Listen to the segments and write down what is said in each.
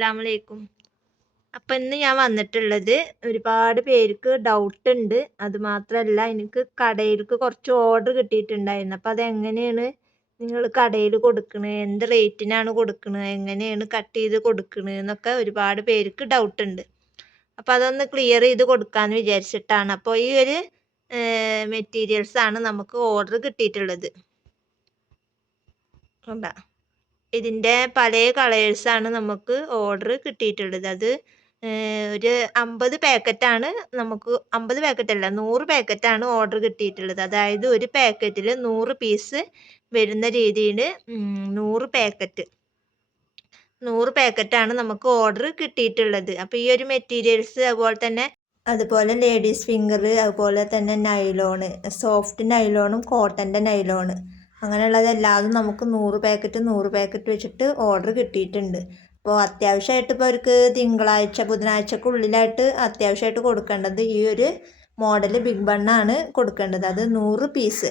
അസ്സാമലൈക്കും അപ്പം ഇന്ന് ഞാൻ വന്നിട്ടുള്ളത് ഒരുപാട് പേർക്ക് ഡൗട്ട് ഉണ്ട്. അത് മാത്രമല്ല എനിക്ക് കടയിലേക്ക് കുറച്ച് ഓർഡർ കിട്ടിയിട്ടുണ്ടായിരുന്നു. അപ്പം അതെങ്ങനെയാണ് നിങ്ങൾ കടയിൽ കൊടുക്കണത് എന്ത് റേറ്റിനാണ് കൊടുക്കണത് എങ്ങനെയാണ് കട്ട് ചെയ്ത് കൊടുക്കണത് എന്നൊക്കെ ഒരുപാട് പേർക്ക് ഡൗട്ട് ഉണ്ട്. അപ്പോൾ അതൊന്ന് ക്ലിയർ ചെയ്ത് കൊടുക്കാമെന്ന് വിചാരിച്ചിട്ടാണ്. അപ്പോൾ ഈ ഒരു മെറ്റീരിയൽസ് ആണ് നമുക്ക് ഓർഡർ കിട്ടിയിട്ടുള്ളത്. കണ്ടാ? ഇതിന്റെ പല കളേഴ്സാണ് നമുക്ക് ഓർഡർ കിട്ടിയിട്ടുള്ളത്. അത് ഒരു അമ്പത് പാക്കറ്റാണ് നമുക്ക് അമ്പത് പാക്കറ്റല്ല നൂറ് പാക്കറ്റാണ് ഓർഡർ കിട്ടിയിട്ടുള്ളത്. അതായത് ഒരു പാക്കറ്റിൽ നൂറ് പീസ് വരുന്ന രീതിയിൽ നൂറ് പാക്കറ്റ് നൂറ് പാക്കറ്റാണ് നമുക്ക് ഓർഡർ കിട്ടിയിട്ടുള്ളത്. അപ്പോൾ ഈ ഒരു മെറ്റീരിയൽസ് അതുപോലെ തന്നെ അതുപോലെ ലേഡീസ് ഫിംഗർ അതുപോലെ തന്നെ നൈലോണ് സോഫ്റ്റ് നൈലോണും കോട്ടന്റെ നൈലോണ് അങ്ങനെയുള്ളതെല്ലാതും നമുക്ക് നൂറ് പാക്കറ്റ് നൂറ് പാക്കറ്റ് വെച്ചിട്ട് ഓർഡർ കിട്ടിയിട്ടുണ്ട്. അപ്പോൾ അത്യാവശ്യമായിട്ട് ഇപ്പോൾ അവർക്ക് തിങ്കളാഴ്ച ബുധനാഴ്ചക്കുള്ളിലായിട്ട് അത്യാവശ്യമായിട്ട് കൊടുക്കേണ്ടത് ഈ ഒരു മോഡൽ ബിഗ് ബണ്ണാണ് കൊടുക്കേണ്ടത്. അത് നൂറ് പീസ്.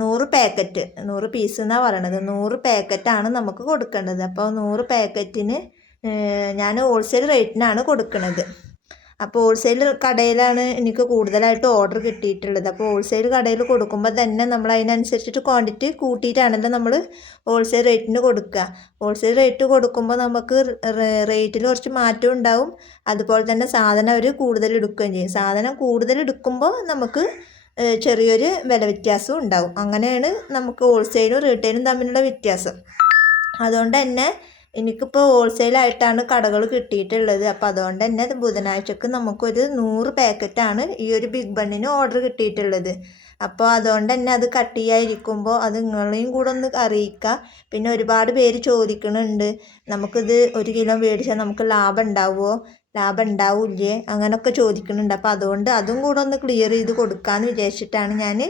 നൂറ് പാക്കറ്റ്. നൂറ് പീസ് എന്നാണ് പറയണത്? നൂറ് പാക്കറ്റാണ് നമുക്ക് കൊടുക്കേണ്ടത്. അപ്പോൾ നൂറ് പാക്കറ്റിന് ഞാൻ ഹോൾസെയിൽ റേറ്റിനാണ് കൊടുക്കുന്നത് അപ്പോൾ ഹോൾസെയിൽ കടയിലാണ് എനിക്ക് കൂടുതലായിട്ട് ഓർഡർ കിട്ടിയിട്ടുള്ളത്. അപ്പോൾ ഹോൾസെയിൽ കടയിൽ കൊടുക്കുമ്പോൾ തന്നെ നമ്മൾ അതിനനുസരിച്ചിട്ട് ക്വാണ്ടിറ്റി കൂട്ടിയിട്ടാണല്ലോ നമ്മൾ ഹോൾസെയിൽ റേറ്റിന് കൊടുക്കുക. ഹോൾസെയിൽ റേറ്റ് കൊടുക്കുമ്പോൾ നമുക്ക് റേറ്റിൽ കുറച്ച് മാറ്റം ഉണ്ടാവും. അതുപോലെ തന്നെ സാധനം അവർ കൂടുതൽ എടുക്കുകയും ചെയ്യും. സാധനം കൂടുതൽ എടുക്കുമ്പോൾ നമുക്ക് ചെറിയൊരു വില വ്യത്യാസവും ഉണ്ടാവും. അങ്ങനെയാണ് നമുക്ക് ഹോൾസെയിലും റീറ്റെയിലും തമ്മിലുള്ള വ്യത്യാസം. അതുകൊണ്ട് തന്നെ എനിക്കിപ്പോൾ ഹോൾസെയിലായിട്ടാണ് കടകൾ കിട്ടിയിട്ടുള്ളത്. അപ്പോൾ അതുകൊണ്ട് തന്നെ ബുധനാഴ്ചക്ക് നമുക്കൊരു നൂറ് പാക്കറ്റാണ് ഈ ഒരു ബിഗ് ബണ്ണിന് ഓർഡർ കിട്ടിയിട്ടുള്ളത്. അപ്പോൾ അതുകൊണ്ട് തന്നെ അത് കട്ട് ചെയ്യാതിരിക്കുമ്പോൾ അത് നിങ്ങളെയും കൂടെ ഒന്ന് അറിയിക്കുക പിന്നെ ഒരുപാട് പേര് ചോദിക്കുന്നുണ്ട് നമുക്കിത് ഒരു കിലോ മേടിച്ചാൽ നമുക്ക് ലാഭം ഉണ്ടാവുമോ ലാഭം ഉണ്ടാവില്ലേ അങ്ങനെയൊക്കെ ചോദിക്കുന്നുണ്ട് അപ്പോൾ അതുകൊണ്ട് അതും കൂടെ ഒന്ന് ക്ലിയർ ചെയ്ത് കൊടുക്കാമെന്ന് വിചാരിച്ചിട്ടാണ് ഞാൻ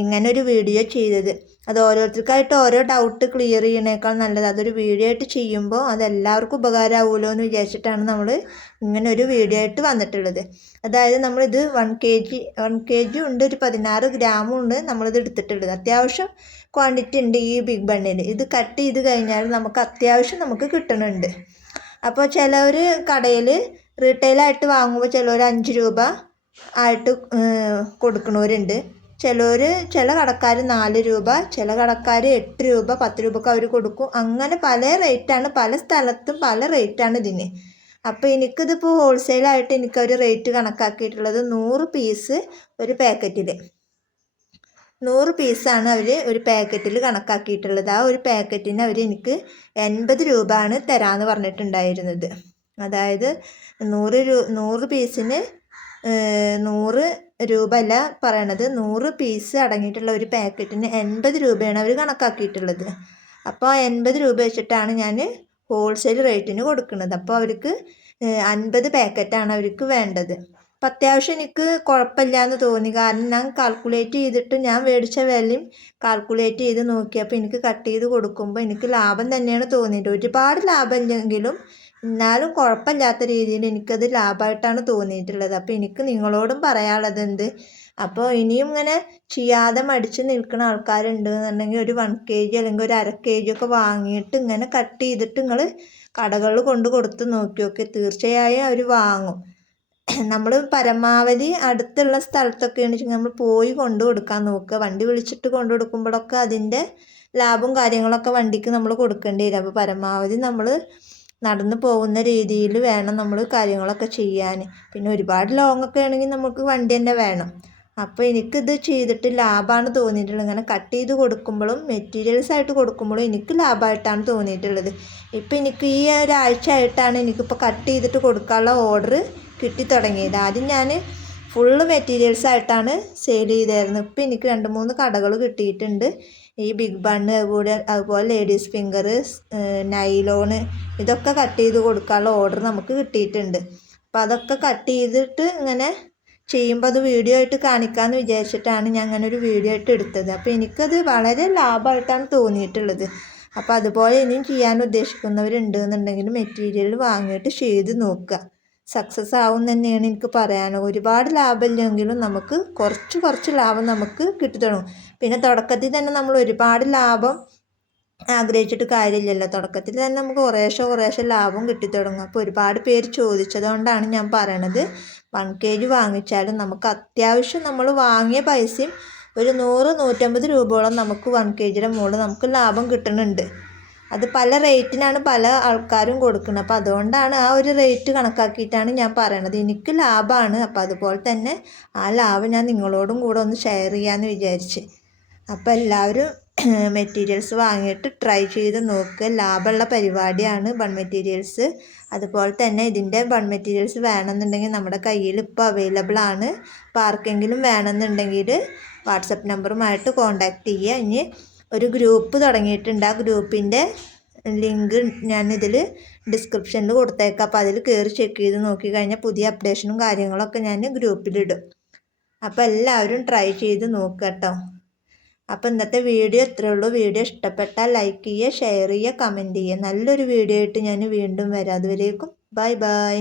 ഇങ്ങനെ ഒരു വീഡിയോ ചെയ്തത്. അത് ഓരോരുത്തർക്കായിട്ട് ഓരോ ഡൗട്ട് ക്ലിയർ ചെയ്യണേക്കാൾ നല്ലത്. അതൊരു വീഡിയോ ആയിട്ട് ചെയ്യുമ്പോൾ അത് എല്ലാവർക്കും ഉപകാരമാവുമല്ലോ എന്ന് വിചാരിച്ചിട്ടാണ് നമ്മൾ ഇങ്ങനെ ഒരു വീഡിയോ ആയിട്ട് വന്നിട്ടുള്ളത്. അതായത് നമ്മളിത് one K G one K G ഉണ്ട് ഒരു പതിനാറ് ഗ്രാമും ഉണ്ട് നമ്മളിത് എടുത്തിട്ടുള്ളത്. അത്യാവശ്യം ക്വാണ്ടിറ്റി ഉണ്ട് ഈ ബിഗ് ബണ്ണിൽ ഇത് കട്ട് ചെയ്ത് കഴിഞ്ഞാൽ നമുക്ക് അത്യാവശ്യം നമുക്ക് കിട്ടുന്നുണ്ട് അപ്പോൾ ചിലവർ കടയിൽ റീറ്റെയിലായിട്ട് വാങ്ങുമ്പോൾ ചിലവർ അഞ്ച് രൂപ ആയിട്ട് കൊടുക്കുന്നവരുണ്ട് ചിലർ ചില കടക്കാർ നാല് രൂപ ചില കടക്കാർ എട്ട് രൂപ പത്ത് രൂപക്ക് അവർ കൊടുക്കും. അങ്ങനെ പല റേറ്റാണ് പല സ്ഥലത്തും പല റേറ്റാണ് ഇതിന്. അപ്പോൾ എനിക്കിതിപ്പോൾ ഹോൾസെയിലായിട്ട് എനിക്കൊരു റേറ്റ് കണക്കാക്കിയിട്ടുള്ളത് നൂറ് പീസ് ഒരു പാക്കറ്റിൽ നൂറ് പീസാണ് അവർ ഒരു പാക്കറ്റിൽ കണക്കാക്കിയിട്ടുള്ളത്. ആ ഒരു പാക്കറ്റിന് അവർ എനിക്ക് എൺപത് രൂപ ആണ് തരാമെന്ന് പറഞ്ഞിട്ടുണ്ടായിരുന്നത്. അതായത് നൂറ് രൂ നൂറ് പീസിന് നൂറ് രൂപ അല്ല പറയണത്. നൂറ് പീസ് അടങ്ങിയിട്ടുള്ള ഒരു പാക്കറ്റിന് എൺപത് രൂപയാണ് അവർ കണക്കാക്കിയിട്ടുള്ളത്. അപ്പോൾ എൺപത് രൂപ വെച്ചിട്ടാണ് ഞാൻ ഹോൾസെയിൽ റേറ്റിന് കൊടുക്കുന്നത്. അപ്പോൾ അവർക്ക് അൻപത് പാക്കറ്റാണ് അവർക്ക് വേണ്ടത്. അപ്പം അത്യാവശ്യം എനിക്ക് കുഴപ്പമില്ല എന്ന് തോന്നി. കാരണം ഞാൻ കാൽക്കുലേറ്റ് ചെയ്തിട്ട് ഞാൻ മേടിച്ച വിലയും കാൽക്കുലേറ്റ് ചെയ്ത് നോക്കിയപ്പോൾ എനിക്ക് കട്ട് ചെയ്ത് കൊടുക്കുമ്പോൾ എനിക്ക് ലാഭം തന്നെയാണ് തോന്നിയത്. ഒരുപാട് ലാഭം ഇല്ലെങ്കിലും എന്നാലും കുഴപ്പമില്ലാത്ത രീതിയിൽ എനിക്കത് ലാഭമായിട്ടാണ് തോന്നിയിട്ടുള്ളത്. അപ്പോൾ എനിക്ക് നിങ്ങളോടും പറയാനുള്ളത് എന്ത് അപ്പോൾ ഇനിയും ഇങ്ങനെ ചെയ്യാതെ മടിച്ച് നിൽക്കുന്ന ആൾക്കാരുണ്ട് എന്നുണ്ടെങ്കിൽ ഒരു വൺ കെ ജി അല്ലെങ്കിൽ ഒരു അര കെ ജി ഒക്കെ വാങ്ങിയിട്ട് ഇങ്ങനെ കട്ട് ചെയ്തിട്ട് നിങ്ങൾ കടകളിൽ കൊണ്ട് കൊടുത്ത് നോക്കി നോക്കി. തീർച്ചയായും അവർ വാങ്ങും. നമ്മൾ പരമാവധി അടുത്തുള്ള സ്ഥലത്തൊക്കെയാണ് വെച്ചാൽ നമ്മൾ പോയി കൊണ്ടു കൊടുക്കാൻ നോക്കുക. വണ്ടി വിളിച്ചിട്ട് കൊണ്ടു കൊടുക്കുമ്പോഴൊക്കെ അതിന്റെ ലാഭവും കാര്യങ്ങളൊക്കെ വണ്ടിക്ക് നമ്മൾ കൊടുക്കേണ്ടി വരും. അപ്പോൾ പരമാവധി നമ്മൾ നടന്ന് പോകുന്ന രീതിയിൽ വേണം നമ്മൾ കാര്യങ്ങളൊക്കെ ചെയ്യാൻ. പിന്നെ ഒരുപാട് ലോങ് ഒക്കെ ആണെങ്കിൽ നമുക്ക് വണ്ടി തന്നെ വേണം. അപ്പോൾ എനിക്കിത് ചെയ്തിട്ട് ലാഭമാണ് തോന്നിയിട്ടുള്ളത്. ഇങ്ങനെ കട്ട് ചെയ്ത് കൊടുക്കുമ്പോഴും മെറ്റീരിയൽസ് ആയിട്ട് കൊടുക്കുമ്പോഴും എനിക്ക് ലാഭമായിട്ടാണ് തോന്നിയിട്ടുള്ളത്. ഇപ്പോൾ എനിക്ക് ഈ ഒരാഴ്ച ആയിട്ടാണ് എനിക്കിപ്പോൾ കട്ട് ചെയ്തിട്ട് കൊടുക്കാനുള്ള ഓർഡർ കിട്ടി തുടങ്ങിയത്. ആദ്യം ഞാൻ ഫുള്ള് മെറ്റീരിയൽസ് ആയിട്ടാണ് സെയിൽ ചെയ്തായിരുന്നു ഇപ്പോൾ എനിക്ക് രണ്ട് മൂന്ന് കടകൾ കിട്ടിയിട്ടുണ്ട്. ഈ ബിഗ് ബണ്ണ് അതുപോലെ അതുപോലെ ലേഡീസ് ഫിംഗർ നൈലോണ് ഇതൊക്കെ കട്ട് ചെയ്ത് കൊടുക്കാനുള്ള ഓർഡർ നമുക്ക് കിട്ടിയിട്ടുണ്ട്. അപ്പോൾ അതൊക്കെ കട്ട് ചെയ്തിട്ട് ഇങ്ങനെ ചെയ്യുമ്പോൾ അത് വീഡിയോ ആയിട്ട് കാണിക്കാമെന്ന് വിചാരിച്ചിട്ടാണ് ഞാൻ അങ്ങനെ ഒരു വീഡിയോ ആയിട്ട് എടുത്തത്. അപ്പോൾ എനിക്കത് വളരെ ലാഭമായിട്ടാണ് തോന്നിയിട്ടുള്ളത്. അപ്പോൾ അതുപോലെ ഇനിയും ചെയ്യാൻ ഉദ്ദേശിക്കുന്നവരുണ്ട് എന്നുണ്ടെങ്കിൽ മെറ്റീരിയൽ വാങ്ങിയിട്ട് ചെയ്ത് നോക്കുക. സക്സസ് ആവും തന്നെയാണ് എനിക്ക് പറയാനുള്ളത്. ഒരുപാട് ലാഭമില്ലെങ്കിലും നമുക്ക് കുറച്ച് കുറച്ച് ലാഭം നമുക്ക് കിട്ടി തുടങ്ങും പിന്നെ തുടക്കത്തിൽ തന്നെ നമ്മൾ ഒരുപാട് ലാഭം ആഗ്രഹിച്ചിട്ട് കാര്യമില്ലല്ലോ. തുടക്കത്തിൽ തന്നെ നമുക്ക് കുറേശ്ശെ കുറേശ്ശെ ലാഭം കിട്ടിത്തുടങ്ങും അപ്പോൾ ഒരുപാട് പേര് ചോദിച്ചതുകൊണ്ടാണ് ഞാൻ പറയണത്. വൺ കെ ജി വാങ്ങിച്ചാലും നമുക്ക് അത്യാവശ്യം നമ്മൾ വാങ്ങിയ പൈസയും ഒരു നൂറ് നൂറ്റമ്പത് രൂപയോളം നമുക്ക് വൺ കെ ജിയുടെ മുകളിൽ നമുക്ക് ലാഭം കിട്ടുന്നുണ്ട് അത് പല റേറ്റിനാണ് പല ആൾക്കാരും കൊടുക്കുന്നത്. അപ്പോൾ അതുകൊണ്ടാണ് ആ ഒരു റേറ്റ് കണക്കാക്കിയിട്ടാണ് ഞാൻ പറയണത്. എനിക്ക് ലാഭമാണ് അപ്പോൾ അതുപോലെ തന്നെ ആ ലാഭം ഞാൻ നിങ്ങളോടും കൂടെ ഒന്ന് ഷെയർ ചെയ്യാമെന്ന് വിചാരിച്ച്. അപ്പോൾ എല്ലാവരും മെറ്റീരിയൽസ് വാങ്ങിയിട്ട് ട്രൈ ചെയ്ത് നോക്കുക ലാഭമുള്ള പരിപാടിയാണ് ബൺ മെറ്റീരിയൽസ് അതുപോലെ തന്നെ ഇതിന്റെ ബൺ മെറ്റീരിയൽസ് വേണമെന്നുണ്ടെങ്കിൽ നമ്മുടെ കയ്യിൽ ഇപ്പോൾ അവൈലബിൾ ആണ്. അപ്പോൾ ആർക്കെങ്കിലും വേണമെന്നുണ്ടെങ്കിൽ വാട്സപ്പ് നമ്പറുമായിട്ട് കോൺടാക്റ്റ് ചെയ്യുക. ഇനി ഒരു ഗ്രൂപ്പ് തുടങ്ങിയിട്ടുണ്ട്. ആ ഗ്രൂപ്പിന്റെ ലിങ്ക് ഞാൻ ഞാനിതിൽ ഡിസ്ക്രിപ്ഷനിൽ കൊടുത്തേക്കാം. അപ്പോൾ അതിൽ കയറി ചെക്ക് ചെയ്ത് നോക്കി കഴിഞ്ഞാൽ പുതിയ അപ്ഡേഷനും കാര്യങ്ങളൊക്കെ ഞാൻ ഗ്രൂപ്പിലിടും അപ്പോൾ എല്ലാവരും ട്രൈ ചെയ്ത് നോക്കുക കേട്ടോ. അപ്പോൾ ഇന്നത്തെ വീഡിയോ ഇത്രയേ ഉള്ളൂ. വീഡിയോ ഇഷ്ടപ്പെട്ടാൽ ലൈക്ക് ചെയ്യുക ഷെയർ ചെയ്യുക കമന്റ് ചെയ്യുക. നല്ലൊരു വീഡിയോ ആയിട്ട് ഞാൻ വീണ്ടും വരാം. അതുവരേക്കും ബൈ ബൈ